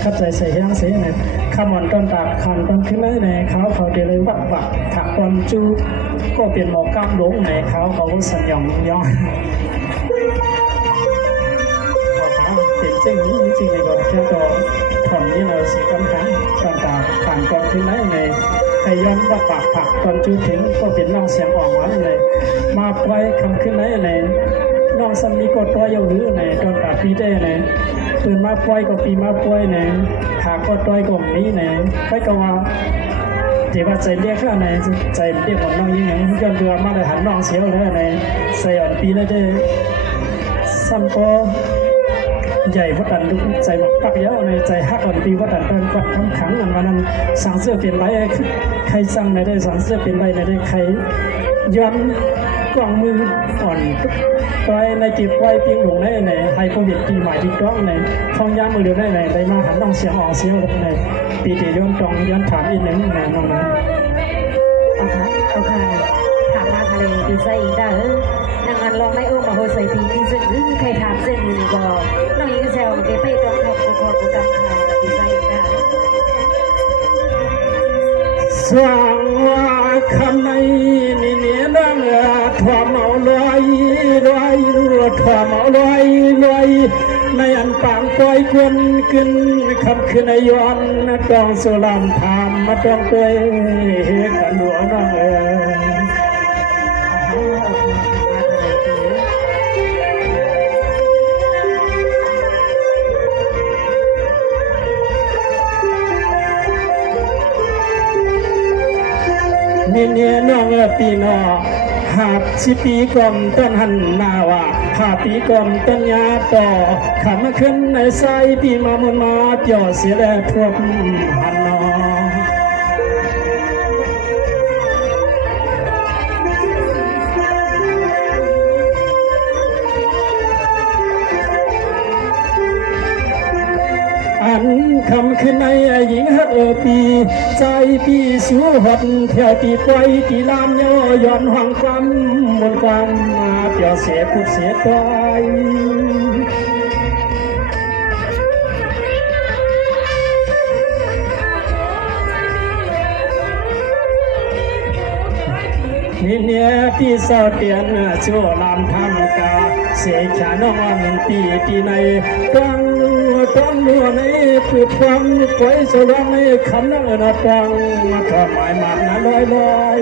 เข้าใจใส่ยังเสียเนี่ยขมอนต้นตากขันต้นขึ้นเลยในเขาเดเลยวักถักตอนจูก็เปลี่ยนหมอกำหลงในเขาสัญญองย้อนเปลี่ยนจริงนี้จริงเลยก็แค่ตัวถอนนี่เราสีกันขันต้นตากขันต้นขึ้นเลยในใครย้อนวักผักตอนจูถึงก็เปลี่ยนน้องเสียงออกมาเลยมาไว้คำขึ้นเลยในน้องสามีก็ตัวเยาหรือในต้นตากพี่ได้ในตื่นมาป่วยก็ปีมาป่วยเนี่ยหากก็ต้อยก็มีเนี่ยไปก็ว่าเดี๋ยวว่าใจเรียกข้าในใจเรียกของน้องยังไงย้อนเรือมาเลยหันน้องเสียวเลยในใส่อ่อนปีแล้วได้ซ้ำก็ใหญ่วัดดันลุกใจปักเยอะในใจหักอ่อนปีวัดดันเป็นวัดทำขังอันวันนั้นสั่งเสื้อเปลี่ยนไรใครสั่งในได้สั่งเสื้อเปลี่ยนไรในได้ใครย้อนกล่องมืออ่อนไว้ในจีบไว้เพียงหลงในไฮโควิดปีใหม่ที่กล้องในท้องย่างมือเดียวได้ได้มาหันน้องเสียงออกเสียงในปีที่ย้อนตรงย้อนถามอีกหนึ่งในน้องนะเอาค่ะถามมาทะเลดีไซน์อีกได้นางอันลองในองค์มาโฮใส่ปีนี้ซึ่งใครถามเส้นมือก็น้องยิงแซวเกไปตรงขอบกูกำข่าวดีไซน์อีกได้สว่างว่าคำในนี่เนี่ยดังถั่วเมาลอยถั่วเมาลอยในอันปางปล่อยควนขึ้นคำขึ้นในย้อนต้องสุรามถามมาต้องตัวเห็นกันหัวน้องเนี่ยน้องปีนอหา10 ปีก่อนต้นหันนาว่า5 ปีก่อนต้นยาต่อขำขึ้นในไซปีมามุนมาเกี่ยวเสียแลทวมหันนอคำขึ้นในหญิงปีใจปีสูหดเที่ยวปีปล่อยปีลามย่อย้อนห่างความมนความมาเปี่ยวเสียพุดเสียตายนี่เนี่ยปีเศร้าเตียนชั่วลามทำกาเสียขานอนปีในตั้งต้องดูในผู้ฟังไว้สว่างในคำนั้นนะฟังมาทำหมายมันนะลอย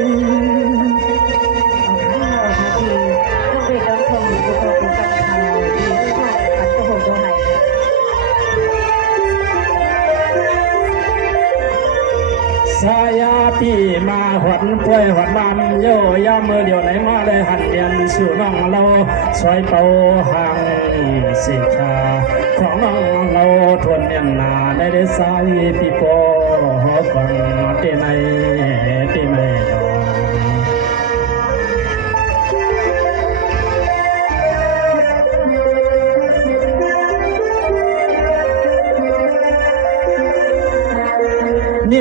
สายาปีมาหวนป่วยหวนบามโยยามมือเดียวไหนมาได้หัดเรียนสู่น้องเราสวยเป่าห่างสิชาของน้องเราทวนเนียนนาได้สายปีโป้ฟังตีใน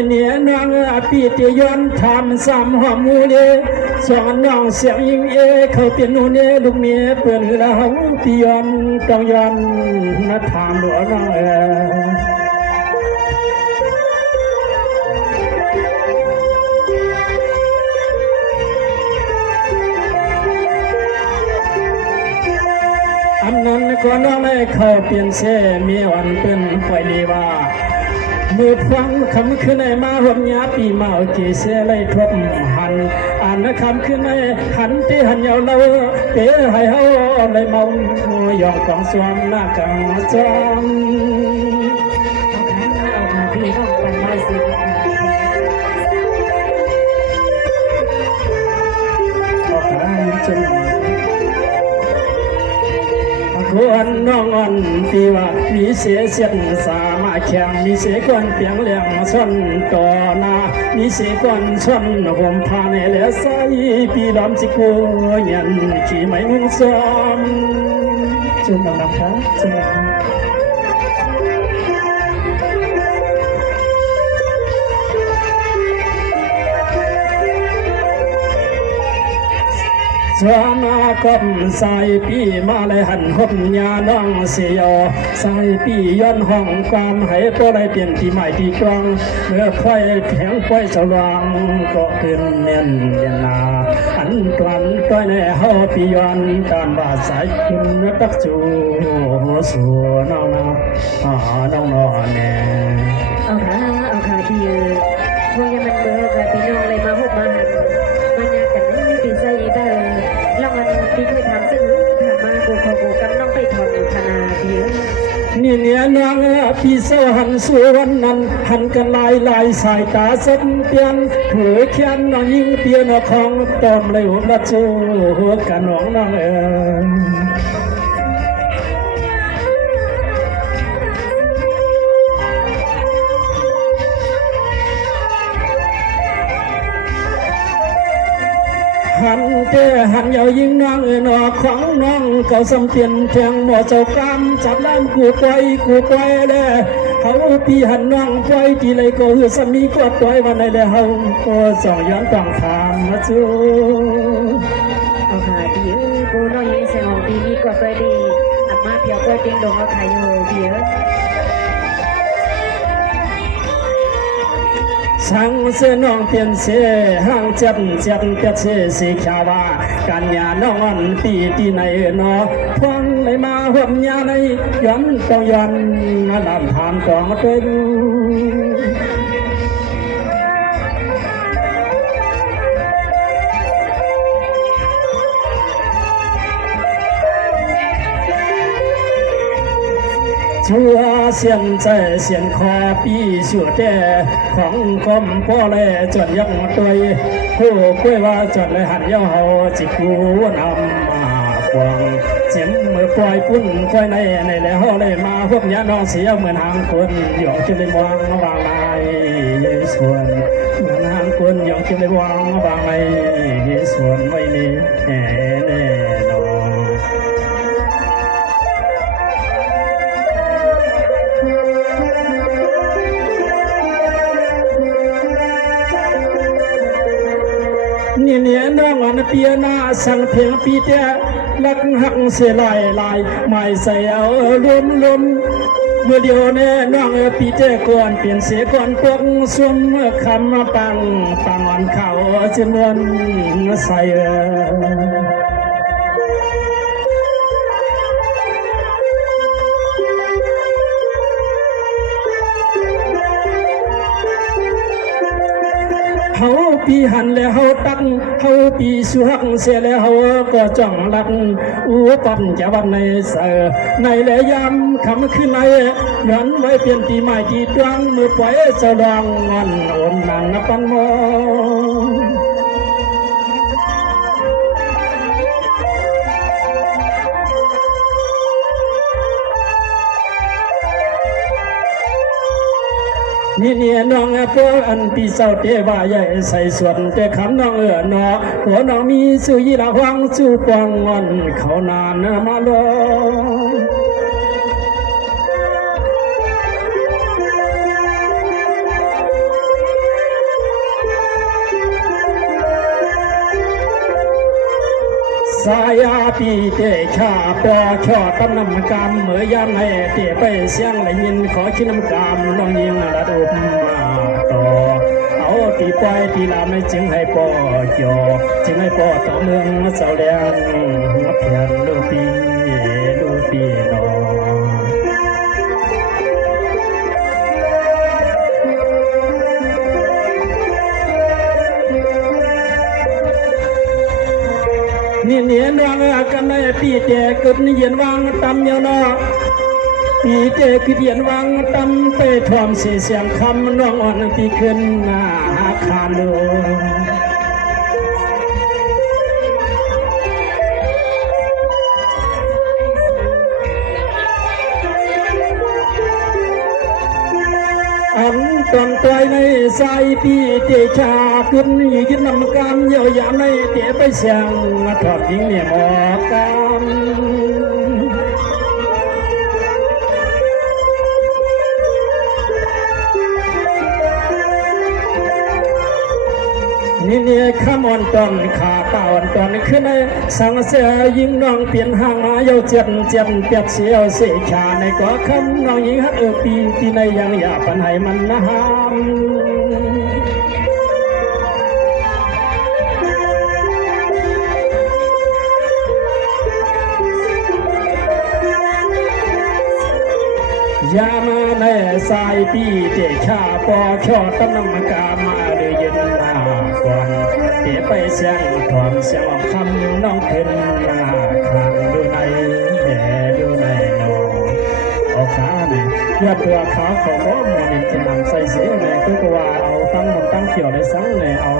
เนี่ยน้องปีที่ย้อนทำซ้ำหัวมูเล่สอนน้องเสียงยิงเขาเปลี่ยนนูเน่ลูกเมียเปิดเราปีย้อนต้องย้อนมาถามหลวงน้องอันนั้นก็น้องให้เขาเปลี่ยนเสมีวันเป็นปล่อยลีว่ามือฟังคำขึ้นในมาหวมยาปีมาจีเสเลยทบหันอ่านคำขึ้นในหันที่หันยาวเราเป๋ให้เฮาเลยมองยองกองสวมหน้ากังจอมพี่ต้องไปไม่สิออกมาจนคนน้องอ่อนตีว่ามีเสียเสียนสามาแข่งมีเสียก่อนเปียงเลี้ยงส้นต่อนามีเสียก่อนส้นผมพาในเหลือใสปีดำจิโกยันขี่ไม่มุ่งซ้อมจนลำพังจนส วมากบใส่ปีมาเลยหันหบยาน้องเสียวใส่ปีย้อนห้องความให้ตัวไรเปลี่ยนที่ใหม่ที่กลางเมื่อไฟแข็งไฟสว่างก็เป็นเนียนเนียนนาอันกลันต้อยในเฮาปีย้อนตามบาดสายคุณตักจูสัวน้องน้องนอนแน่ เอาค่ะพี่พวกยังมันเบอร์กับพี่น้องเลยมาพบมาหันมาญากันนั่นปีใส่ได้ลองอันพี่เคยทำซึ่งถามมากูขอกูกำน้องไปถอนอยู่คณะพี่ นี่เนี่ยนางพี่เสหันสวนนั้นหันกันลายสายตาสันเตียนเถือแขนน้องยิงเตียนของตอมเลยหัวละจูหัวกันน้องน้องหันเตหันยาวยิงน้องนอของน้องเก่าสำเตียนแทงหมอเจ้ากำจับล้ำกูไปเลยเขาพี่หันน้องไปที่ไรก็คือสามีก็ปล่อยวันไหนเลยเขาก็ส่องย้อนต้องถามมาจูเอาค่ะพี่กูน้องยังเสียงของพี่มีกว่าไปดีอามาเพียวก็เตียงดงเอาขายอยู่พี่สังเสน้องเปลี่ยนเสห้างจับเปียเสสีขาวาการยาน้องอันปีที่ไหนนอฟังเลยมาหัวญาในย้อนต้องย้อนมาลำถามกองเป็น ชัวเสียนใจเสียนคอปีชัวแต่ของคมพ่อเลยจนยังตัวผู้คุยว่าจนเลยหันยาวจิกูนำมาควงเสียงมือปล่อยปุ่นปล่อยในแล้วเลยมาพบยาน้องเสียเหมือนหางคนหยอกจะเลยวางวางลายส่วนเหมือนหางคนหยอกจะเลยวางวางลายส่วนไม่มีแน่นอน เนี่ยน้องอันเปียนาสังเพียงปีเตะลักหักเสียลายไม่ใส่เอาลมเมื่อเดียวเนี่ยน้องปีเตะก่อนเปลี่ยนเสียก่อนตกสวมคำปังอ่อนเขาจะมวนใส่เขาปีหันแล้วเขาตักเขาปีสุหักเสียแล้วเขาก็จ้องลักปั่นจะวันในเสือในและยามคำขึ้นในย้อนไว้เปลี่ยนตีใหม่ตีดวงมือปล่อยจะดองงอนโอนนางนับปันมอนี่เนี่ยน้องพวกอันปีเศร้าเตว่าใหญ่ใส่ส่วนแต่คำน้องนอหัวน้องมีสุยละหวังจูปองงอนเขานานมาลสายาปีเตชาปอชอตำนำกรรมเมื่อยามให้เตไปเสียงและยินขอชินำกรรมน้องยิงระดุมมาต่อเอาตีปล่อยตีลามไม่จึงให้ปอจอจึงให้ปอต่อเมืองเสาแดงหัวเพียนดูปีนอนี่เนี่ยน้องกันในปีเจกุดเย็นวางตำเยาวนอปีเจกุดเย็นวางตำไปทวมเสียงคำน้องอ่อนปีขึ้นหน้าคาโลอันตอนตัวในสายปีเตชากุนยินนำกามเยาวยามในเตไปเสียงถอดยิงเนี่ยหมอกาม นี่เนี่ยขมอนตอนขาเต่าตอนขึ้นในสังเสียยิงน้องเปลี่ยนห่างมาเยาเจียนเปียดเสียวเสียชาในก่อคำน้องยิงฮักปีที่ในยังอย่าปันให้มันนะฮามยามาในสายปีเจชาปอชอตนำกามาเดือเย็นนาก่อนเดี๋ยวไปเสียงถอนเสียงคำน้องขึ้นนาข้างดูในดูในนอเอาขาเนี่ยยอดตัวขาวของล้อมันเป็นจะนำใส่เสียเนี่ยก็ว่าเอาตั้งมันตั้งเกี่ยวในสังเนี่ยเอา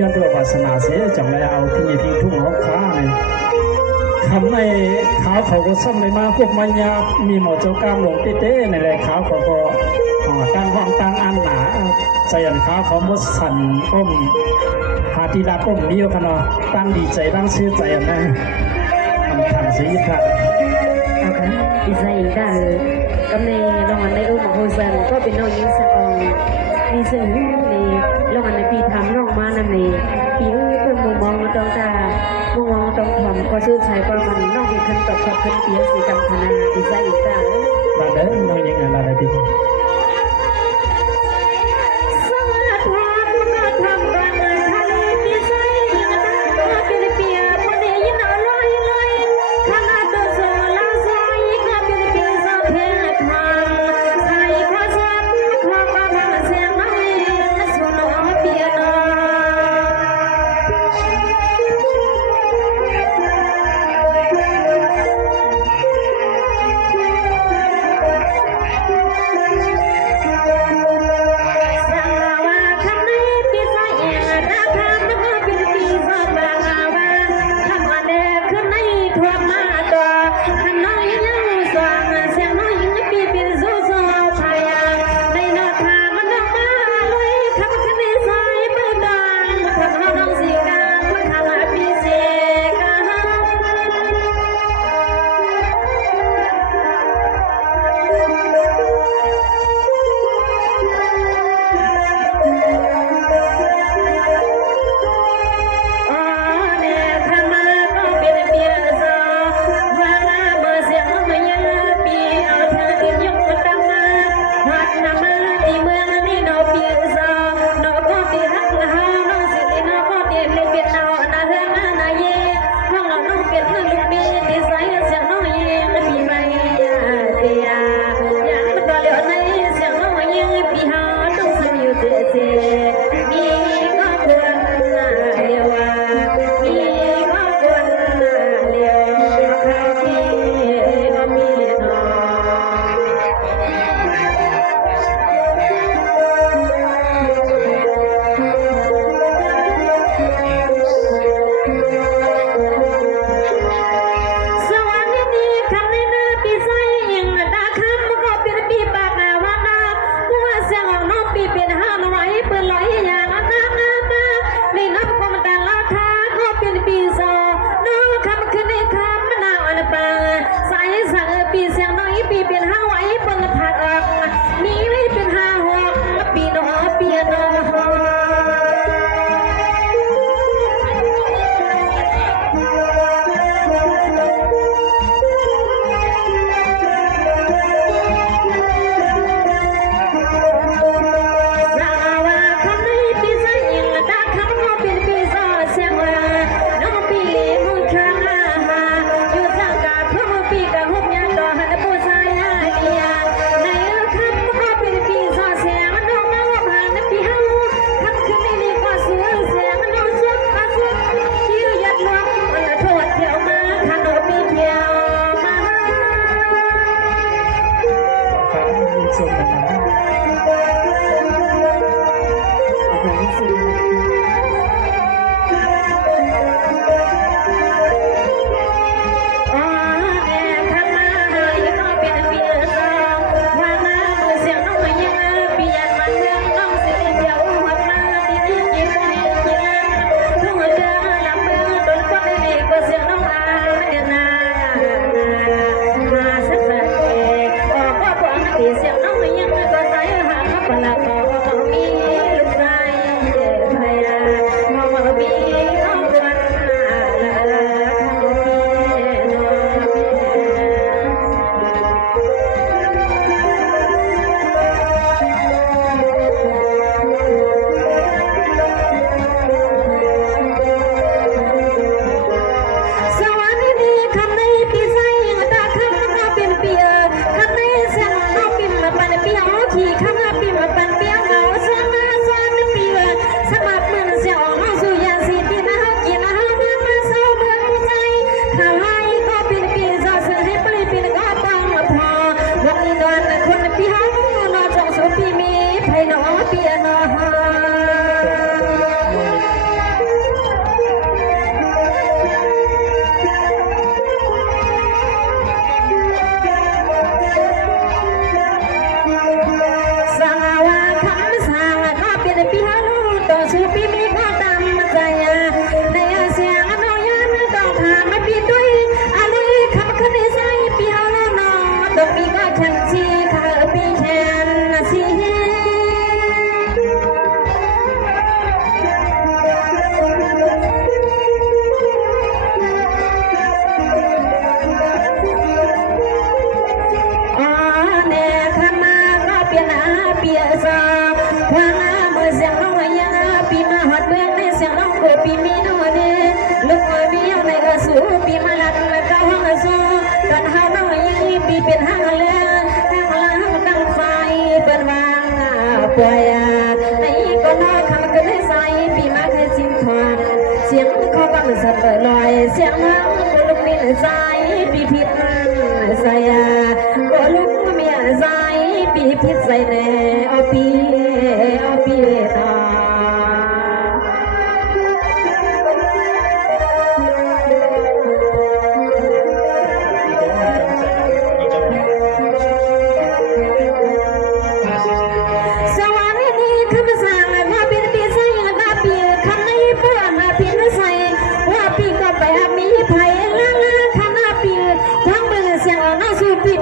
ยอดตัววาสนาเสียจังเลยเอาที่มีที่ทุ่งเอาขาเนี่ยทำในขาวเขาก็ซ้ำในมาพวกมันยามีหมอเจ้ากล้ามหลงเต้ๆในแหละขาวเขาก็ตั้งห้องตั้งอันหนาใจอันขาวเขามดสันก้มหาทีละก้มเดียวกันเนาะตั้งดีใจตั้งเชื่อใจอันนั้นทำทางสีค่ะ เอาค่ะดีใจอีกได้กำเนรางวัลในอุ้มของโฮซันก็เป็นน้องยิงสะอองมีซึ่งในรางวัลในปีทำน้องมานั่นเองปีเพิ่มมุมมองตองตามองมองตองถ่อมก็ชื่อชายประมันน้องมีขึ้นตบขับขึ้นเปียสีกำธนาดีใจอีกได้ บาดเด้อน้องยังไงล่ะได้ดี เ ชีข้าปีมาปันเปียงเหงาซ้อนมาซ้อนปีว่าสมัครมันเสียออกมาสู่ยาสีที่น่ากินอาหารมาเศร้าเมืองใจข้าวให้ก็เป็นปีจอสื่อให้ปลีปีก็ต้องมาพอวันนี้นอนคนปีห้องนอนจองสุปีมีไผ่นอปีนอฮาสุปีมีก็ตามมาใจในเสียงน้อยนั้นต้องทางไม่ปีด้วยอะไรคำคืนใจปีเฮาน้องต้องมีก็ฉันชีข้าปีแทนสิอ๋อแน่ขมาก็เปลี่ยนเปลี่ยนซาว่าเมื่อเสียงน้อยปีมาหัดเบื้องในเสียงน้องโกปีมีโนเดลูกเบี้ยวในกระสูปีมาลัดเก้าห้องสูกันหาน้อยปีเป็นห้างเลือห้างล้างตั้งไฟเป็นวางป่วยในก็น้อยคำก็ได้ใส่ปีมาเคยสิ้นทวนเสียงเขาบังสับลอยเสียงน้องก็ลุกนี่ใส่ปีผิดใส่ก็ลุกเมียใส่ปีผิดใส่แน่เอาปีต่อ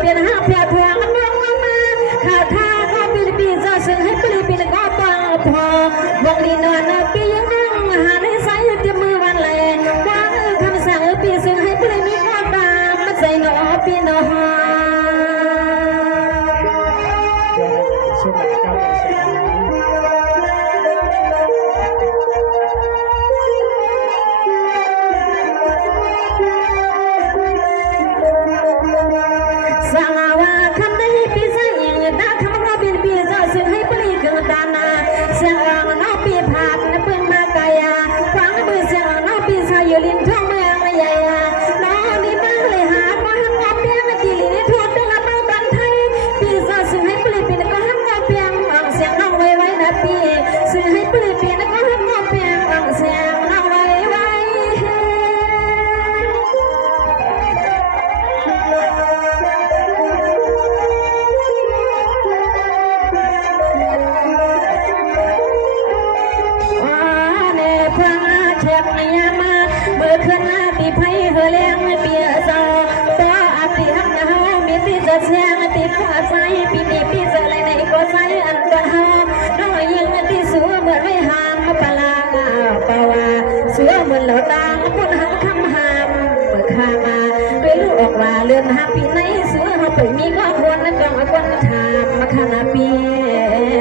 เป็นห้าเพียรพวงน้องมาข่าวท่าก็ปีจะซึ่งให้ปลีปีก็ปังพอบอกลีนอนปียังนั่งหาในสายเตรียมมือวันแลว่าคำสั่งปีซึ่งให้ปลีมีก็ตามมาใจหนอปีหนอลินท่องเมืองใหญ่น้องนี่บ้างเลยหาว่าห้ามงอเปียงตีลินทั่วเป็นละเมาบันไทยปีซาซึ่งให้ปลีปีนก็ห้ามงอเปียงอ่างเสียงน้องไว้ไว้นะปีซึ่งให้ปลีปีนก็ห้ามงอเปียงอ่างเสียงน้องไว้ไว้ขึ้นตีไพ่เฮเลี้ยงเปียซอตัวอาตีหักเฮามีตีจะเสียงตีผ้าใสปีนี้ปีจะอะไรในก็ใสอันตัวเฮาน้อยยิงตีสัวเหมือนไม่หามปลาปาวาสัวเหมือนเหล่าตางปุ่นหักคำหามเมื่อข้ามาด้วยลูกออกว่าเลื่อนหาปีไหนสัวเฮาไปมีก็ควรกองควรถามมาขนาปี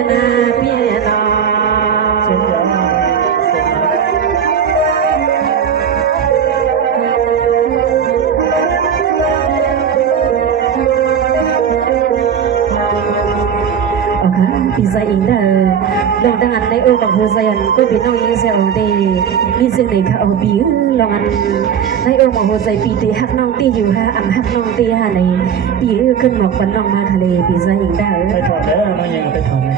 นาปีนอปีใจอิงเด้อลองดังอันในโอบางโฮไซอันก็เป็นน้องยิงเสียงดีมีสิ่งในเขาบีลองอันในโอบางโฮไซปีตีฮักน้องตีอยู่ฮะอ่ำฮักน้องตีฮะในปีขึ้นหมอกปันน้องมาทะเลปีใจอิงเด้อไปถอดเด้อน้องยิงไปถอดเลย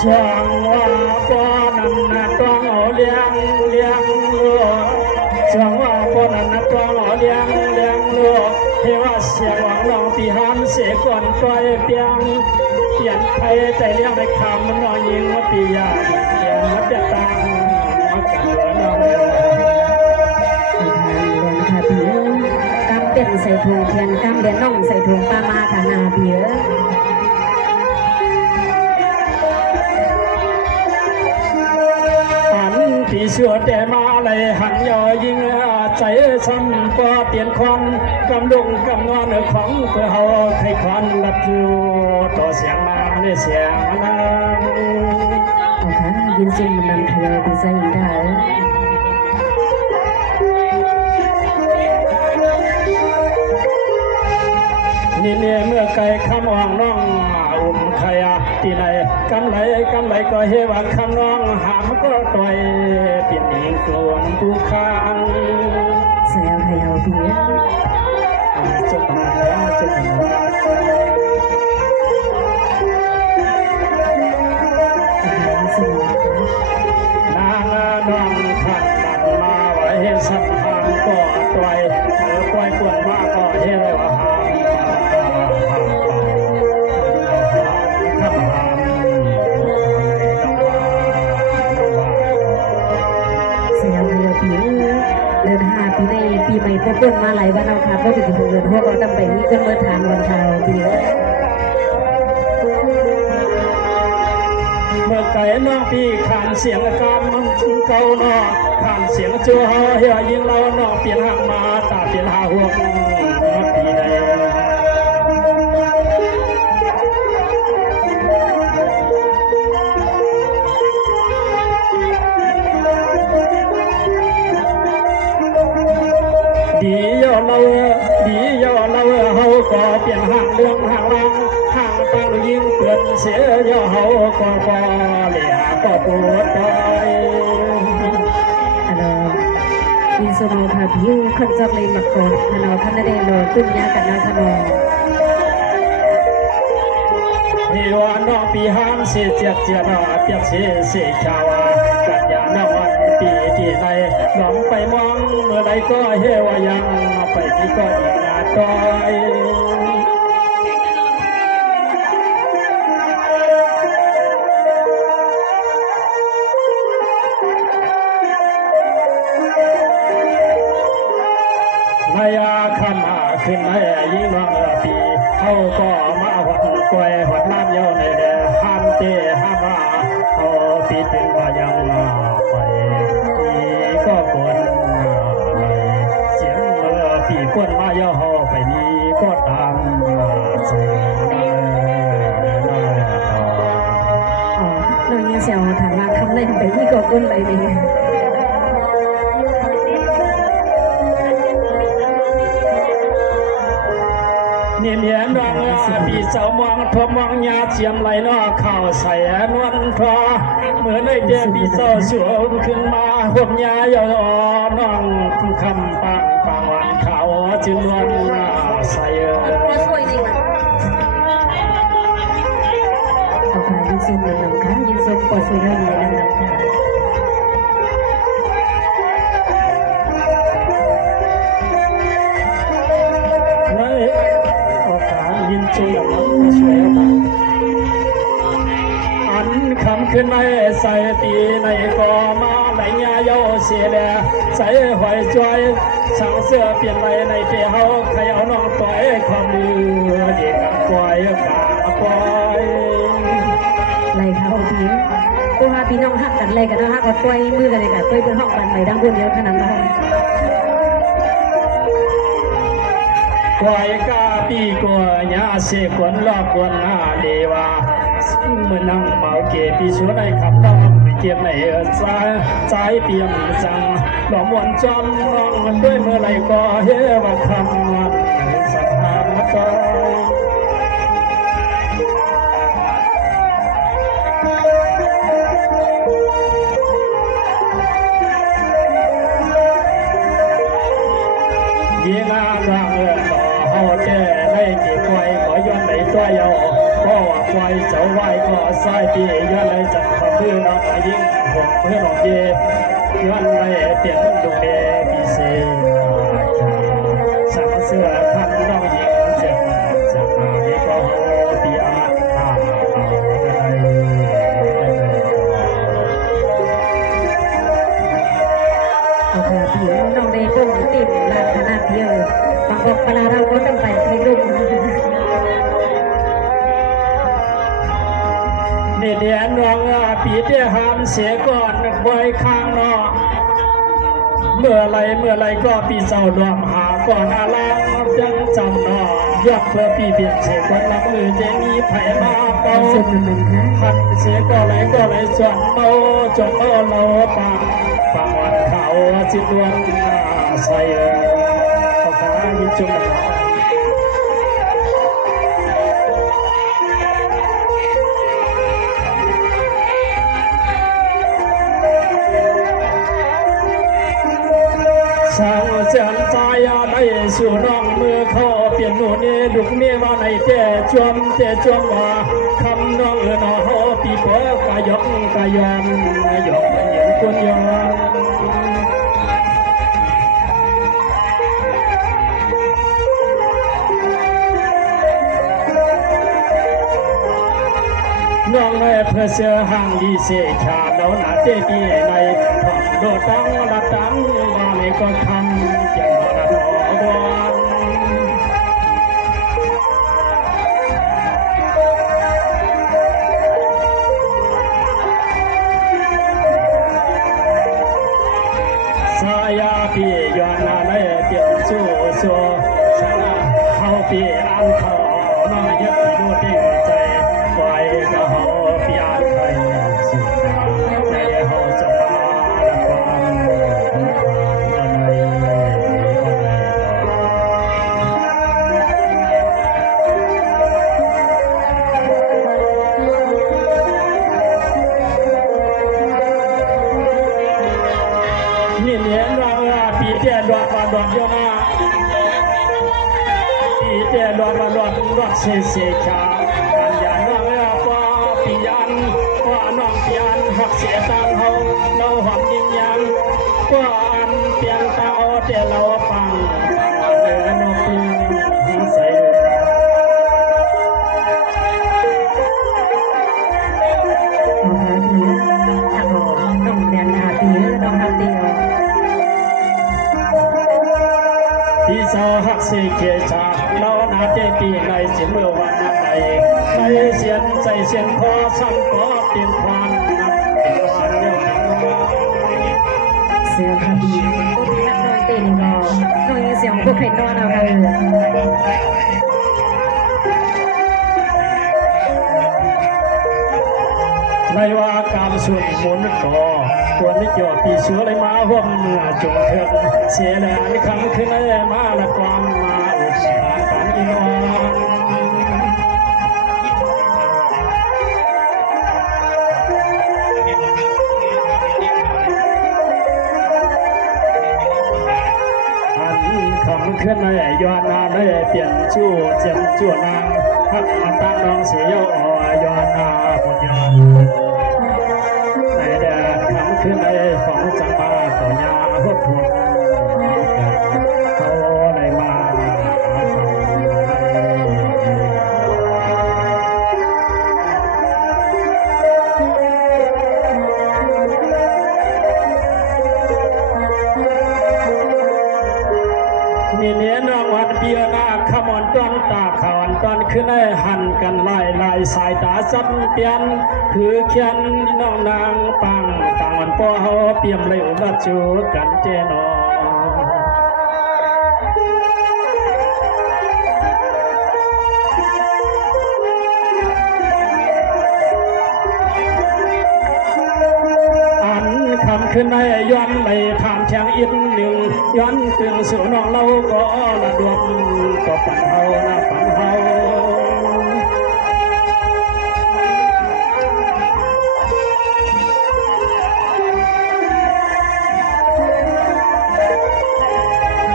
ช่างว่าป้อนนันต้องเอาเลี้ยงลูกช่างว่าป้อนนันต้องเอาเลี้ยงลูกเทว่าเสียหวังลองปีห้ามเสียก่อนปล่อยเปียงเปลี่ยนไปแต่เลี้ยงไปคำมันนอนยิงว่าปียาเปลี่ยนมาเปลี่ยนตังมากันหัวน้องเลยค่ะปีกำเป็นใส่ถุงเทียนกำเดียนน้องใส่ถุงปลามาขนาเบียปีเสือแต่มาเลยหันยอยิงใจซ้ำก็เปลี่ยนควันกำดุงกำนวนของเพื่อเขาให้ควันรับอยู่ต่อเสียงมาเนี่ยเสียงมาโอเคยินดีมันนำเธอไปใส่ได้ ล นี่เนี่ยเมื่อไก่คำอ่องน้องอุ่มขยะที่ไหนกำไรก็เฮว่าคำน้องหามก็ต่อยเปลี่ยนหญิงกลวนผู้ค้าง แซวให้เอาเพียง จบมาแล้วจบมาแล้ว สมอง นางน้องขันดันมาไว้สักหางก็ต่อยเมื่อปล่อยปวนมาก็เฮว่าหามคำหาม แซวให้เอาเพียงเดินหาปีในปีใหม่พบกันมาหลายวันเอาค่ะก็ถึงเดือนพวกเราตั้งไปนี่ก็เมื่อทานวันเช้าเพียง เมื่อไก่น้องพี่ขานเสียงกามมันเก่าน้อขานเสียงจัวเฮาเฮียยิงเราน้องเปลี่ยนหางมาตาเปลี่ยนหาหัวมาปีใดดีย่อเราเฮาก็เปลี่ยนหางเรื่องหางลังหางตั้งยิงเปลี่ยนเสียย่อเฮาก็เหลี่ยก็ปวดใจ อินโซโนค่ะพี่คนจอกเลยมาก่อนฮานอท่านได้โลตุ้นยากันนาทนอ มีวันน้องปีห้ามเสียเจ็ดเจียนเปียกเสียชาวกันยาน้ำวันปีที่ไหนหลงไปมองเมื่อไรก็เฮวยังไปนี่ก็อีกงานต้อยนายาขมาขึ้นในยิ่งน้องปีเขาก็มาหวัดกวยหวัดน้ำเยาในแดห้ามเตะห้ามมาเขาปีถึงว่ายังไปก็ควรเสียงเมื่อปีควรมาเยาเฮาไปนี้ก็ตามเสียงได้ อ๋อน้องยังเสียวถามว่าคำเล่นไปที่กอกุ้นไปเลย นี่เมียน้องปีเจ้ามองทมองยาเจียมไหลนอข่าวใส่นวลพอเหมือนได้เจอปีเจ้าสวมขึ้นมาห่มยาย่อน้องคำปังวันข่าวจึงนวลใส่ ก็สวยนี่เอาค่ะยินซุ่มเลยน้องค่ะยินซุ่มปอสวยเลยน้องค่ะ ยินจูอย่างนั้นสวยมากอันคำขึ้นในใส่ตีในก็มาไหลยาโยเสียแลใส่หอยจอยสั่งเสื้อเปลี่ยนไรในเปียเฮาใครเอาน้องต่อยความมือเด็กกวยกากวยไรเขาพี่กูหาพี่น้องหักกันเลยกันนะฮะก็ต้วยมือกันเลยกันต้วยเป็นห้องกันไปดังคนเดียวขนาดนั้น กวยกาปีกวยาเสกวนลอกวนหน้าเดวาเมื่อนั่งเมาเกปีชัวในขับต้องเก็บในใจเปี่ยมจังหลอมวนจอมน้องด้วยเมื่อไรก็เฮว่าคำวันสถานก็ยีงาดังเฮาแก่ในเก็บไว้ขอย้อนในตัวเยาก็ว่าไว้เจ้าไว้ก็ใส่ปีย้อนเลยจับความมือน้องยิ่งผมเพื่อนออกเย่ย้อนเลยเปลี่ยนดูเดพิเศษสั่งเสื้อพันน้องยิ่งเจ็บจากมาให้ก็เฮาปีอาทาเอาได้เอาค่ะพี่น้องได้พุ่งติ่มลานขนาดเดียวบางบอกเวลาเราก็ต้องไปให้ดุม นี่เดียนน้องปีเดียหามเสียก่อนบอยข้างนอกเมื่อไรก็ปีเจ้าดวมหาก่อนอาลังยังจำนอยกเพื่อปีเปลี่ยนเสียคนละมือจะมีไผ่มาเป่า สุดมันนะ พันเสียก็ไหลจวนเป่าจนเราปังวันเขาจิตวันใส่เขาขายิจุ่ม จวมแต่จวมว่าคำน้องนอปีเปกายกกายอมยอมเหยียนกุนยอมน้องแม่เพื่อเสือห่างดีเสียชาดาวนาเจดีในทองโดตังละตังว่าไม่ก็ทำจะมาละหนอบอนสายาพี่ย้อนนาในเปลี่ยนสู้สัวชนะเขาพี่อันเขาน้อยยึดดูดิ่งใจไว้ก็เขาพี่อันไทยสุดในเขาจะมาละความนี่เนี่ยเราปีเดียดวดมาดวดโยนาปีเดียดวดมาดวดดวดเสียเสียชาการยานว่าว่าปียันว่าน้องปียันหักเสียตังเขาเราหอมยิงยันว่าอันเปลี่ยนตาเอาแต่เราฟังเดินนกยิงใส่ที่สาวหักเสียเกียชาเราหนาเจปีในเสียงเมื่อวันนั้นในเสียงใจเสียงคอซ้ำก็เปลี่ยนความนับเป็นวันเดียวกันเสียงคดีผู้ที่นักดนตรีก็น้องยิงเสียงผู้เข็นนอนเอากันในว่าการส่วนมนต์ก่อตัวนี้จอดปีเสือเลยมาห่วงจงเถิดเสียแหลมคำขึ้นเลยมาละความมาอุตสาหการอีนอนคำขึ้นเลยย้อนนาเลยเปลี่ยนชั่วเจียมชั่วนางพักมาตั้งน้องเสียอ่อย้อนนาหมดย้อนในแดดคำขึ้นเลยของจังมาต่อยาหุบหัวเขาได้มามีเนี้ยน้องวันเบียนาขมอนต้นตาขวันต้นขึ้นได้หันกันไล่ไล่สายตาจับเปลี่ยนคือเขียนน้องนางปังต่างวันพ่อเขาเปี่ยมเลยอุบัติจูกันเจนอคำขึ้นได้ย้อนไปผ่านแทงอินหนึ่งย้อนเปลี่ยนสู่น้องเราก็ละดวงก็ปั่นเฮานะปั่นเฮา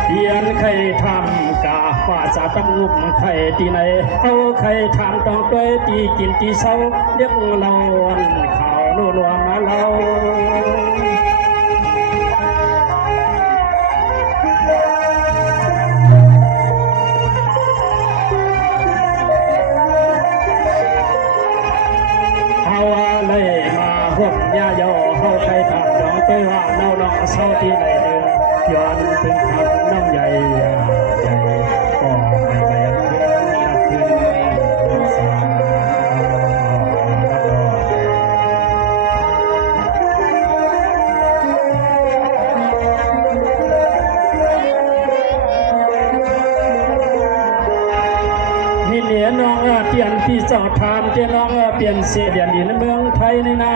เพียนใครทำกาว่าจะตั้งงุ่มใครที่ไหนเอาใครทำต้องด้วยตีกินที่เศร้าเรียกเราข่าวนัวมาเราพวกยาโยเขาใครทำน้องตัวว่าเราน้องเศร้าที่ไหนเดือย้อนถึงคำน้องใหญ่ใหญ่ก็ไม่แบ่งนับถึงสานี่เหลียน้องเตียนพี่เจ้าทานเจ้าน้องเปลี่ยนเสียเดียนดินเมืองไทยในนา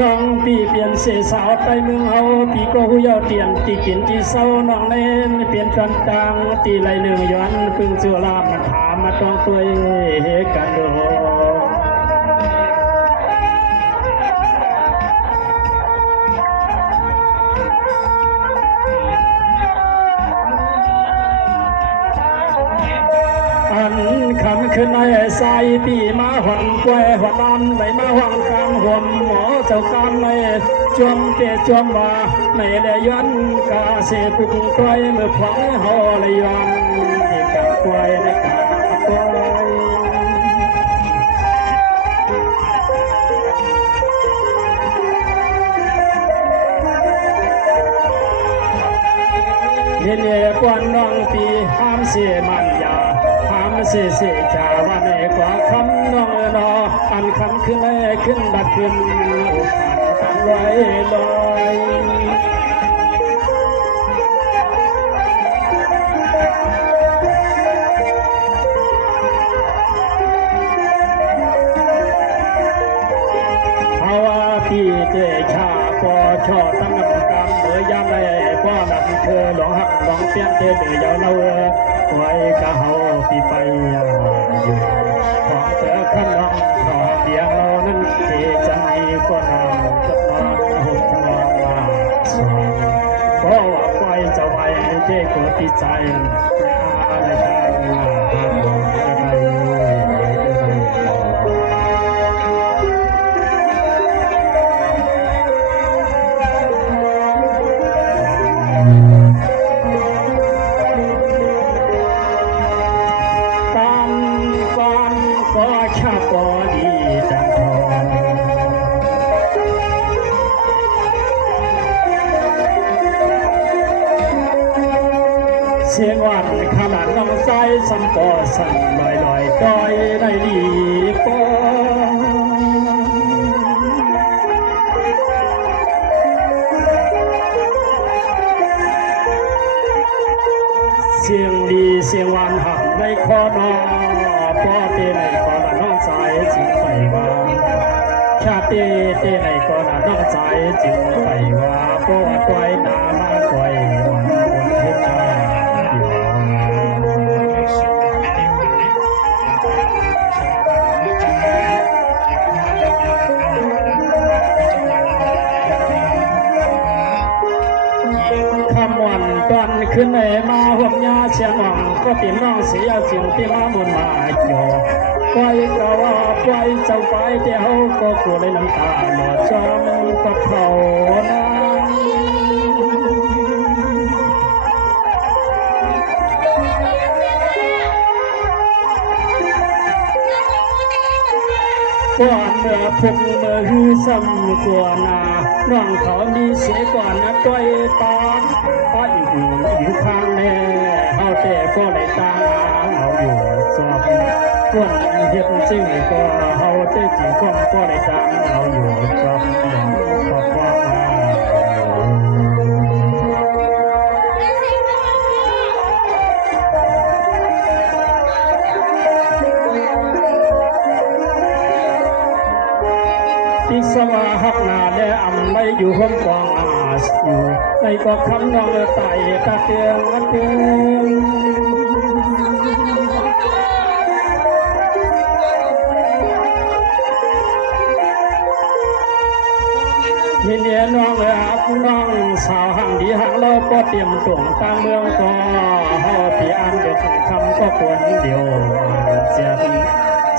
น้องปีเปลี่ยนเสียสาวไปเมืองเอาปีก็หูยาวเตียนตีกินที่เศร้าน้องเล่นเปลี่ยนกันต่างตีไหลหนึ่งย้อนพึ่งจัวลามาถามมาต้องตัวเหกันโดอันคำขึ้นใน ปีมาหวันป่วยหวันน้ำไหลมาหวังกลางห่วมหมอเจ้าการในจวมเตะจวมว่าในเลยย้อนกาเสปุกกล้วยเมื่อพลังหอเลยย้อนที่กากล้วยในกากล้วยเนี่ยกวนน้องปีห้ามเสียมันยาห้ามเสียจาวันในกว่าคำน้องนออันคำขึ้นขึ้นดักขึ้นกันไว้ลอยภาวะที่เจชาปอชอตั้งกำกับเมื่อยามในป้อนับเธอหลงหักหลงเปี้ยนเธอเดือยาวเล่าไว้กะเฮาปีไปอยู่ของเธอขนมขอเดียวเรานั้นเจจังอีก็นอนกับนอนหุบนอนลาสอนเพราะว่าปล่อยจะไว้เจ้กูติดใจอะไรกันอะไรเสียงหวานขนาดน้องใจสัมปอสั่นลอยลอยก้อยได้ดีปอเสียงดีเสียงหวานหักในคอนอปอเตในคอน้องใจจึงไปว่าชาเตในคอน้องใจจึงไปว่าปอก้อยนามาก้อยหวานบนเทนาคำวันตอนขึ้นในมาห่วงยาเชียงหวังก็เป็นน้องเสียเสียงที่มาบนมาโยปล่อยก็ว่าปล่อยเจ้าไปเดี๋ยวก็กลัวเลยน้ำตาหมดจอมก็เขานะก่อนเมื่อพงเมื่อหือซ้ำกว่านาน้องเขามีเสียก่อนนะต้อยปากอ้อยอยู่ข้างแน่เฮาแต่ก็เลยตามเราอยู่สอบส่วนเห็นจริงก็เฮาแต่จริงก็เลยตามเราอยู่สอบขอบว่าที่สว่าหักนาและอำไม่อยู่ห้องกองอาสอยู่ในก็คำนองไต่ตาเตียงกันเตียงมีเนียน้องน้องสาวห่างดีห่างเราก็เตรียมตัวกลางเมืองก็เฮาพี่อ่านเด็กคำก็ควรเดียวเสีย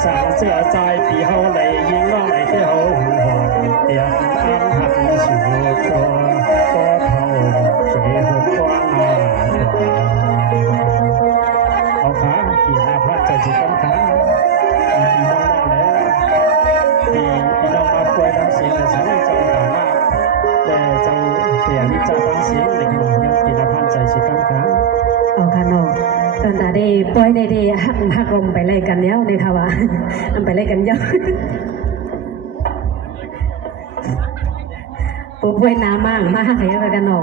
สาวเสื้อใจพี่เฮาเลยยิงน้องไหนที่เฮาหูหอนเตรียมอ่านหัดสู่ตัวก็เท่าช่วยหุบกว้างเอาขาพี่หน้าพระใจสิกันขาพี่น้องแล้วพี่น้องมาป่วยทั้งเสียงและสังจังหาแต่เจ้าเสียวิจารทั้งเสียงในขนมยังพี่น้าพันใจสิกันขาเอาค่ะน้องตอนตาได้ปล่อยได้หักลมไปเลยกันแล้วในค่ะว่ามันไปเลยกันเยอะปุ๊บป่วยน้ำมากใครจะกันหนอ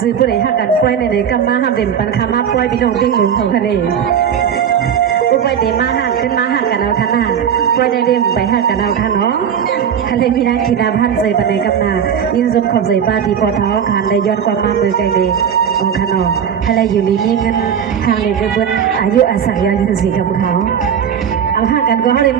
ซื้อผู้ใดหักกันป่วยในก็มาห้ามเด่นปันคำมาป่วยพี่น้องดิ้งหนุนของทะเลปุ๊บป่วยเดมาหักขึ้นมาหักกันเอาท่านน่ะป่วยได้เด่มไปหักกันเอาท่านเนาะทะเลมีนาคีนาพันใจปันในกำนายินสมขอบใจป้าที่ปอท้อคันได้ย้อนความมามือไกลเดองขนอทะเลอยู่ในนี้เงินทางเลยเบื้องอายุอาศัยยาวยืนสีคำเขาเอาหักกันก็เขาเลย